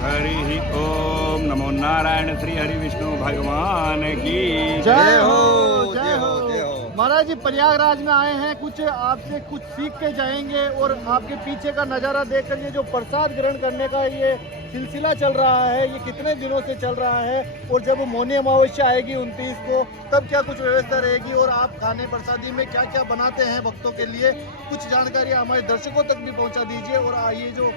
हरि ओम। नमो नारायण। श्री हरि विष्णु भगवान की जय हो जय हो। महाराज जी प्रयागराज में आए हैं, कुछ आपसे कुछ सीख के जाएंगे और आपके पीछे का नज़ारा देखकर ये जो प्रसाद ग्रहण करने का ये सिलसिला चल रहा है, ये कितने दिनों से चल रहा है और जब मौनी अमावस्या आएगी 29 को तब क्या कुछ व्यवस्था रहेगी और आप खाने प्रसादी में क्या क्या बनाते हैं भक्तों के लिए, कुछ जानकारी हमारे दर्शकों तक भी पहुंचा दीजिए। और ये जो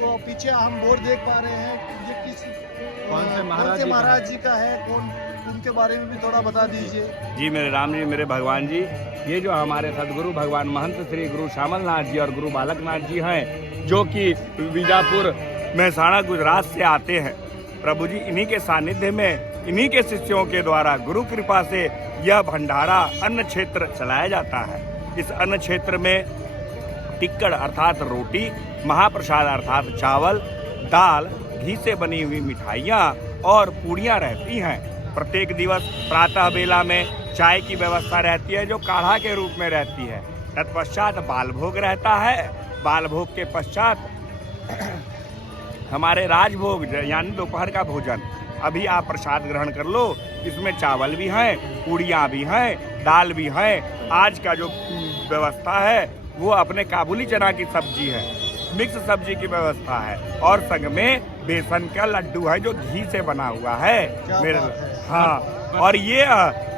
पीछे हम बोर्ड देख पा रहे हैं ये किस कौन से महाराज जी का है, कौन उनके बारे में भी थोड़ा बता दीजिए। जी मेरे राम जी, मेरे भगवान जी, ये जो हमारे सदगुरु भगवान महंत श्री गुरु श्यामलनाथ जी और गुरु बालकनाथ जी हैं, जो कि बीजापुर मेहसाणा गुजरात से आते हैं। प्रभु जी इन्हीं के सानिध्य में, इन्हीं के शिष्यों के द्वारा गुरु कृपा से यह भंडारा अन्न क्षेत्र चलाया जाता है। इस अन्न क्षेत्र में टिक्कड़ अर्थात रोटी, महाप्रसाद अर्थात चावल, दाल, घी से बनी हुई मिठाइयाँ और पूड़ियाँ रहती हैं। प्रत्येक दिवस प्रातः बेला में चाय की व्यवस्था रहती है, जो काढ़ा के रूप में रहती है। तत्पश्चात बाल भोग रहता है। बाल भोग के पश्चात हमारे राजभोग यानी दोपहर का भोजन। अभी आप प्रसाद ग्रहण कर लो। इसमें चावल भी हैं, पूड़ियाँ भी हैं, दाल भी हैं। आज का जो व्यवस्था है वो अपने काबुली चना की सब्जी है, मिक्स सब्जी की व्यवस्था है और संग में बेसन का लड्डू है जो घी से बना हुआ है मेरे। हाँ, और ये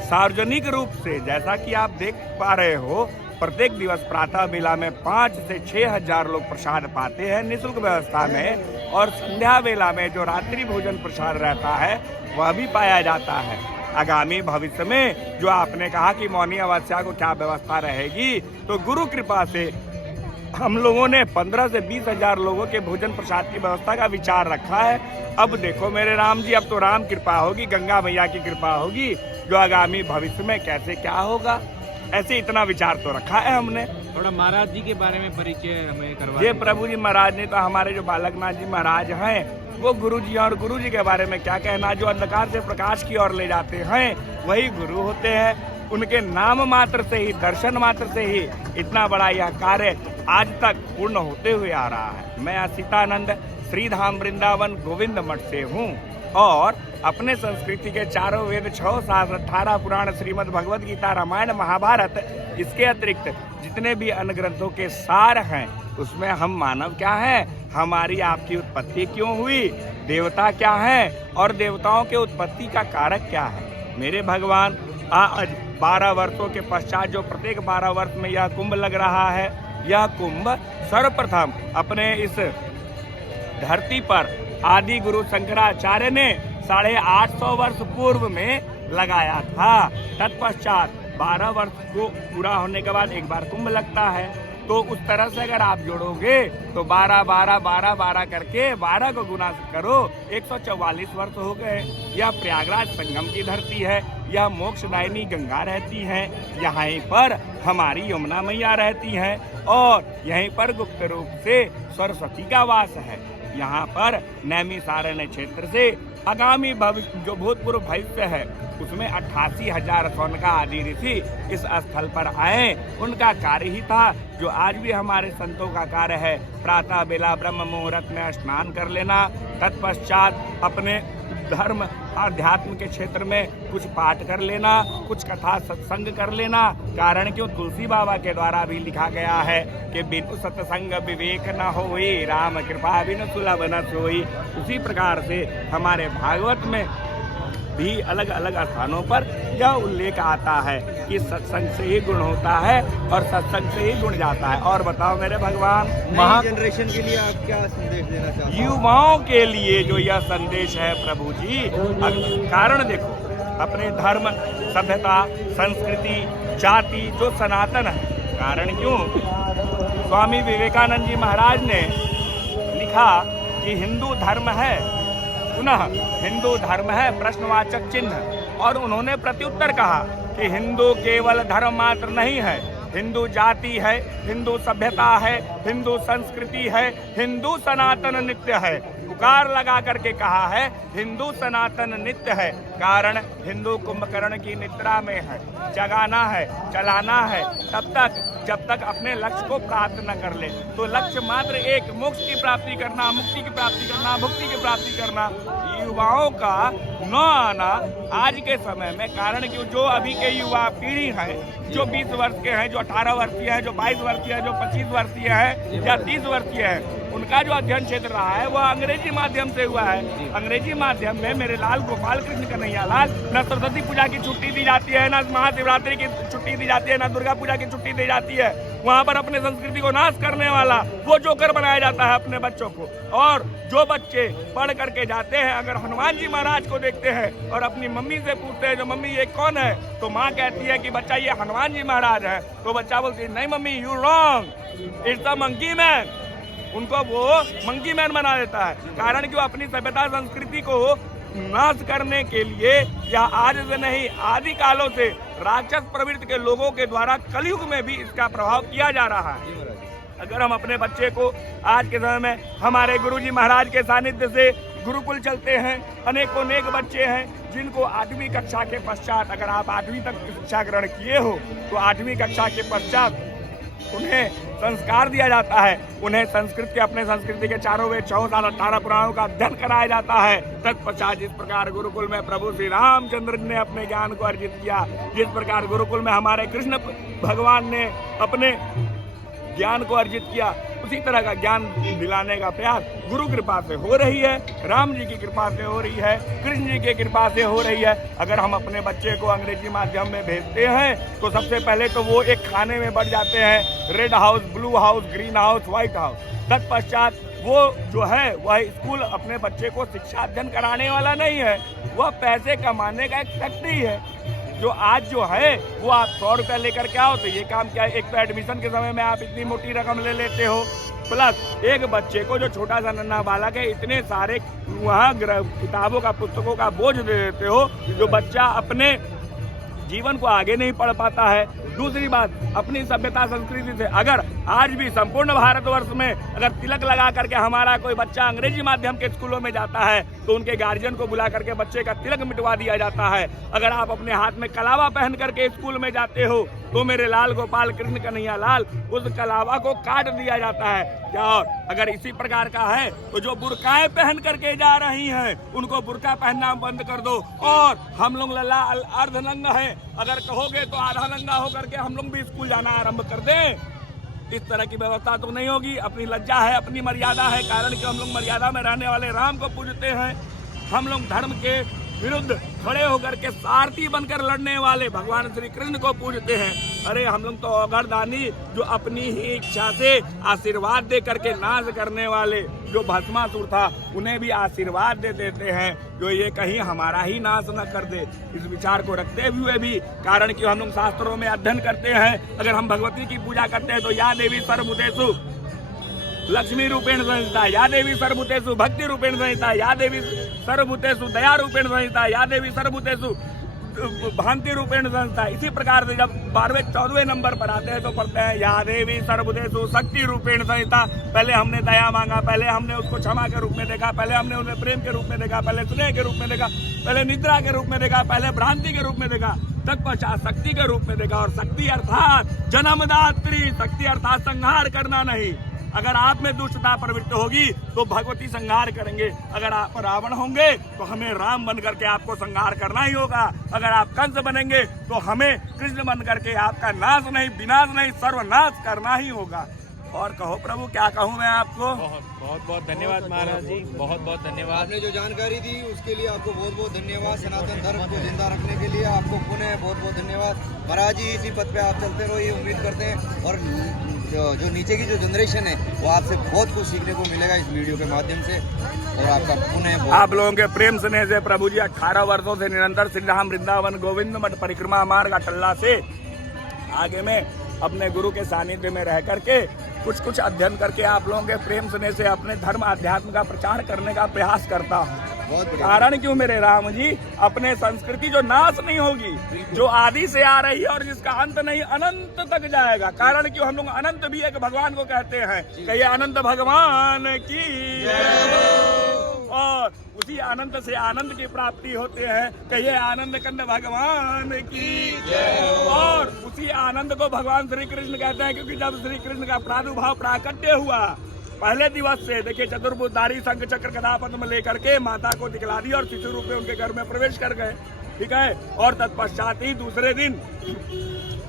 सार्वजनिक रूप से जैसा कि आप देख पा रहे हो, प्रत्येक दिवस प्रातः बेला में 5 से 6 हजार लोग प्रसाद पाते हैं निःशुल्क व्यवस्था में। और संध्या बेला में जो रात्रि भोजन प्रसाद रहता है वह भी पाया जाता है। आगामी भविष्य में जो आपने कहा कि मौनी अमावस्या को क्या व्यवस्था रहेगी, तो गुरु कृपा से हम लोगों ने 15 से 20 हजार लोगों के भोजन प्रसाद की व्यवस्था का विचार रखा है। अब देखो मेरे राम जी, अब तो राम कृपा होगी, गंगा मैया की कृपा होगी, जो आगामी भविष्य में कैसे क्या होगा, ऐसे इतना विचार तो रखा है हमने। थोड़ा महाराज जी के बारे में परिचय हमें करवा। ये प्रभु जी महाराज ने तो हमारे जो बालकनाथ जी महाराज हैं वो गुरु जी, और गुरु जी के बारे में क्या कहना, जो अंधकार से प्रकाश की ओर ले जाते हैं वही गुरु होते हैं। उनके नाम मात्र से ही, दर्शन मात्र से ही इतना बड़ा यह कार्य आज तक पूर्ण होते हुए आ रहा है। मैं सीतानंद श्रीधाम वृंदावन गोविंद मठ से हूँ और अपने संस्कृति के चारों वेद, 6 शास्त्र, 18 पुराण, श्रीमद् भगवद गीता, रामायण, महाभारत, इसके अतिरिक्त जितने भी अन्य ग्रंथों के सार हैं उसमें हम मानव क्या हैं, हमारी आपकी उत्पत्ति क्यों हुई, देवता क्या हैं और देवताओं के उत्पत्ति का कारक क्या है। मेरे भगवान, आज 12 वर्षों के पश्चात जो प्रत्येक 12 वर्ष में यह कुंभ लग रहा है, यह कुंभ सर्वप्रथम अपने इस धरती पर आदि गुरु शंकराचार्य ने 850 वर्ष पूर्व में लगाया था। तत्पश्चात 12 वर्ष को पूरा होने के बाद एक बार कुंभ लगता है। तो उस तरह से अगर आप जोड़ोगे तो 12 12 12 12 करके 12 को गुना करो, 144 वर्ष हो गए। यह प्रयागराज संगम की धरती है, यह मोक्षदायिनी गंगा रहती है, यहीं पर हमारी यमुना मैया रहती हैं और यहीं पर गुप्त रूप से सरस्वती का वास है। यहाँ पर नैमिषारण्य क्षेत्र से आगामी भविष्य जो भूतपूर्व भविष्य है उसमें 88,000 सौनका आदि ऋषि इस स्थल पर आए। उनका कार्य ही था जो आज भी हमारे संतों का कार्य है, प्रातः बेला ब्रह्म मुहूर्त में स्नान कर लेना, तत्पश्चात अपने धर्म आध्यात्म के क्षेत्र में कुछ पाठ कर लेना, कुछ कथा सत्संग कर लेना। कारण क्यों, तुलसी बाबा के द्वारा भी लिखा गया है कि बिनु सत्संग विवेक न होई, राम कृपा बिनु सुलभ न सोई। उसी प्रकार से हमारे भागवत में भी अलग अलग स्थानों पर यह उल्लेख आता है कि सत्संग से ही गुण होता है और सत्संग से ही गुण जाता है। और बताओ मेरे भगवान, जनरेशन के लिए आप क्या संदेश देना चाहते हैं? युवाओं के लिए जो यह संदेश है प्रभु जी, कारण देखो, अपने धर्म, सभ्यता, संस्कृति, जाति जो सनातन है, कारण क्यों, स्वामी विवेकानंद जी महाराज ने लिखा कि हिंदू धर्म है, पुनः हिंदू धर्म है प्रश्नवाचक चिन्ह। और उन्होंने प्रत्युत्तर कहा कि हिंदू केवल धर्म मात्र नहीं है, हिंदू जाति है, हिंदू सभ्यता है, हिंदू संस्कृति है, हिंदू सनातन नित्य है। पुकार लगा करके कहा है हिंदू सनातन नित्य है, कारण हिंदू कुंभकर्ण की निद्रा में है। जगाना है, चलाना है तब तक जब तक अपने लक्ष्य को प्राप्त न कर ले। तो लक्ष्य मात्र एक, मोक्ष की प्राप्ति करना, मुक्ति की प्राप्ति करना, भुक्ति की प्राप्ति करना। युवाओं का न आना आज के समय में, कारण कि जो अभी के युवा पीढ़ी है, जो 20 वर्ष के हैं, जो 18 वर्षीय है, जो 22 वर्षीय है, जो 25 वर्षीय है या 30 वर्षीय है, उनका जो अध्ययन क्षेत्र रहा है वह अंग्रेजी माध्यम से हुआ है। अंग्रेजी माध्यम में मेरे लाल गोपाल कृष्ण कन्हैया लाल न सरस्वती पूजा की छुट्टी दी जाती है, न महाशिवरात्रि की छुट्टी दी जाती है, न दुर्गा पूजा की छुट्टी दी जाती है। वहाँ पर अपने संस्कृति को नाश करने वाला वो जोकर बनाया जाता है अपने बच्चों को। और जो बच्चे पढ़ करके जाते हैं, अगर हनुमान जी महाराज को देखते हैं और अपनी मम्मी से पूछते हैं जो मम्मी ये कौन है, तो माँ कहती है कि बच्चा ये हनुमान जी महाराज है, तो बच्चा बोलती है नहीं mummy you wrong, it's the monkey man. उनको वो मंकी मैन बना देता है, कारण कि वो अपनी सभ्यता संस्कृति को नाश करने के लिए या आज से नहीं आदि कालों से राक्षस प्रवृत्ति के लोगों के द्वारा कलयुग में भी इसका प्रभाव किया जा रहा है। अगर हम अपने बच्चे को आज के समय में हमारे गुरुजी महाराज के सानिध्य से गुरुकुल चलते हैं, अनेकों बच्चे हैं जिनको 8वीं कक्षा के पश्चात, अगर आप 8वीं तक शिक्षा ग्रहण किए हो तो 8वीं कक्षा के पश्चात उन्हें संस्कार दिया जाता है। उन्हें संस्कृत के, अपने संस्कृति के चारों वेद, 18 पुराणों का अध्ययन कराया जाता है। तत्पश्चात जिस प्रकार गुरुकुल में प्रभु श्री रामचंद्र ने अपने ज्ञान को अर्जित किया, जिस प्रकार गुरुकुल में हमारे कृष्ण भगवान ने अपने ज्ञान को अर्जित किया, उसी तरह का ज्ञान दिलाने का प्रयास गुरु कृपा से हो रही है, राम जी की कृपा से हो रही है, कृष्ण जी की कृपा से हो रही है। अगर हम अपने बच्चे को अंग्रेजी माध्यम में भेजते हैं तो सबसे पहले तो वो एक खाने में बढ़ जाते हैं, red house, blue house, green house, white house. तत्पश्चात वो जो है वह स्कूल अपने बच्चे को शिक्षा अध्ययन कराने वाला नहीं है, वह पैसे कमाने का एक फैक्ट्री है। जो आज जो है वो आप 100 रुपया लेकर के आओ तो ये काम क्या है, एक तो एडमिशन के समय में आप इतनी मोटी रकम ले लेते हो, प्लस एक बच्चे को जो छोटा सा नन्हा बालक है इतने सारे वहाँ किताबों का, पुस्तकों का बोझ दे देते हो जो बच्चा अपने जीवन को आगे नहीं पढ़ पाता है। दूसरी बात, अपनी सभ्यता संस्कृति से अगर आज भी संपूर्ण भारतवर्ष में अगर तिलक लगा करके हमारा कोई बच्चा अंग्रेजी माध्यम के स्कूलों में जाता है तो उनके गार्जियन को बुला करके बच्चे का तिलक मिटवा दिया जाता है। अगर आप अपने हाथ में कलावा पहन करके स्कूल में जाते हो तो मेरे लाल गोपाल कृष्ण कन्हैया लाल उस कलावा को काट दिया जाता है। और अगर इसी प्रकार का है तो जो बुर्काएं पहन करके जा रही हैं उनको बुर्का पहनना बंद कर दो। और हम लोग लल्ला अर्धनंग है, अगर कहोगे तो आधा नंगा होकर के हम लोग भी स्कूल जाना आरंभ कर दें। इस तरह की व्यवस्था तो नहीं होगी। अपनी लज्जा है, अपनी मर्यादा है, कारण कि हम लोग मर्यादा में रहने वाले राम को पूजते हैं। हम लोग धर्म के विरुद्ध खड़े होकर के सारथी बनकर लड़ने वाले भगवान श्री कृष्ण को पूजते हैं। अरे हम लोग तो अगरदानी जो अपनी ही इच्छा से आशीर्वाद दे करके नाश करने वाले जो भस्मासुर था उन्हें भी आशीर्वाद दे देते हैं जो ये कहीं हमारा ही नाश न कर दे। इस विचार को रखते हुए भी, कारण कि हम लोग शास्त्रों में अध्ययन करते हैं, अगर हम भगवती की पूजा करते हैं तो या देवी सर्वभूतेषु लक्ष्मी रूपेण संहिता, या देवी सर्वभूतेषु भक्ति रूपेण संहिता, या देवी सर्वभूतेषु दया रूपेण संहिता, या देवी सर्वभूतेषु भांति रूपेण संहिता। इसी प्रकार से जब 12वें 14वें नंबर पर आते हैं तो पढ़ते हैं या देवी सर्वभूतेषु शक्ति रूपेण संहिता। पहले हमने दया मांगा, पहले हमने उसको क्षमा के रूप में देखा, पहले हमने उन्हें प्रेम के रूप में देखा, पहले स्नेह के रूप में देखा, पहले निद्रा के रूप में देखा, पहले भ्रांति के रूप में देखा, तत्पश्चात शक्ति के रूप में देखा। और शक्ति अर्थात जन्मदात्री, शक्ति अर्थात संहार करना नहीं। अगर आप में दुष्टता प्रवृत्त होगी तो भगवती संहार करेंगे। अगर आप रावण होंगे तो हमें राम बन करके आपको संहार करना ही होगा। अगर आप कंस बनेंगे तो हमें कृष्ण बन करके आपका नाश नहीं, विनाश नहीं, सर्वनाश करना ही होगा। और कहो प्रभु, क्या कहूँ मैं आपको। बहुत बहुत धन्यवाद महाराज जी, बहुत बहुत धन्यवाद। आपने जो जानकारी दी उसके लिए आपको बहुत बहुत धन्यवाद। सनातन धर्म को जिंदा रखने के लिए आपको पुनः बहुत बहुत धन्यवाद। महाराज जी इसी पथ पे आप चलते रहो, ये उम्मीद करते हैं। और जो नीचे की जो जनरेशन है वो आपसे बहुत कुछ सीखने को मिलेगा इस वीडियो के माध्यम से। और आपका पुनः आप लोगों के प्रेम स्नेह से प्रभु जी 18 वर्षों से निरंतर श्री राम वृंदावन गोविंद मठ परिक्रमा मार्ग अटल्ला से आगे में अपने गुरु के सानिध्य में रह करके कुछ अध्ययन करके आप लोगों के प्रेम स्नेह से अपने धर्म अध्यात्म का प्रचार करने का प्रयास करता हूँ। कारण क्यों मेरे राम जी, अपने संस्कृति जो नाश नहीं होगी, जो आदि से आ रही है और जिसका अंत नहीं अनंत तक जाएगा। कारण क्यों हम लोग अनंत भी एक भगवान को कहते हैं। कहिए अनंत भगवान की। अनंत से आनंद की प्राप्ति होते हैं। कहिए आनंद कंद भगवान की जय। और उसी आनंद को भगवान श्री कृष्ण कहते हैं, क्योंकि जब श्री कृष्ण का प्रादुर्भाव प्राकट्य हुआ, पहले दिवस से देखिए चतुर्भुजधारी शंख चक्र गदा पद्म लेकर के माता को दिखला दिया और शिशु रूप में उनके घर में प्रवेश कर गए, ठीक है। और तत्पश्चात ही दूसरे दिन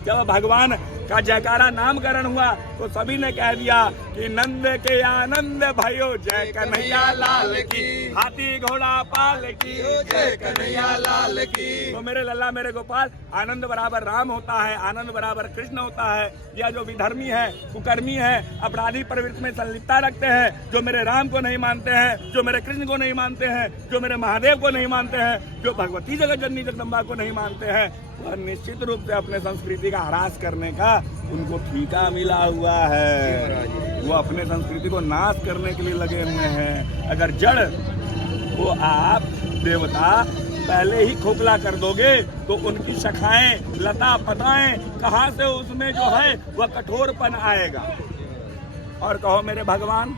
जब भगवान का जयकारा नामकरण हुआ तो सभी ने कह दिया कि नंद के आनंद भयो जय कन्हैया लाल की, हाथी घोड़ा पाल की जय कन्हैया लाल की। तो मेरे लल्ला मेरे गोपाल, आनंद बराबर राम होता है, आनंद बराबर कृष्ण होता है। यह जो विधर्मी है, कुकर्मी है, अपराधी प्रवृत्ति में संलिप्तता रखते हैं, जो मेरे राम को नहीं मानते हैं, जो मेरे कृष्ण को नहीं मानते हैं, जो मेरे महादेव को नहीं मानते हैं, जो भगवती जगत जननी जगदम्बा को नहीं मानते हैं, वह निश्चित रूप से अपने संस्कृति का ह्रास करने का उनको ठीका मिला हुआ है। वो अपने संस्कृति को नाश करने के लिए लगे हुए हैं। अगर जड़ वो आप देवता पहले ही खोखला कर दोगे तो उनकी शाखाएं, लता पताएं कहाँ से उसमें जो है वह कठोरपन आएगा। और कहो मेरे भगवान,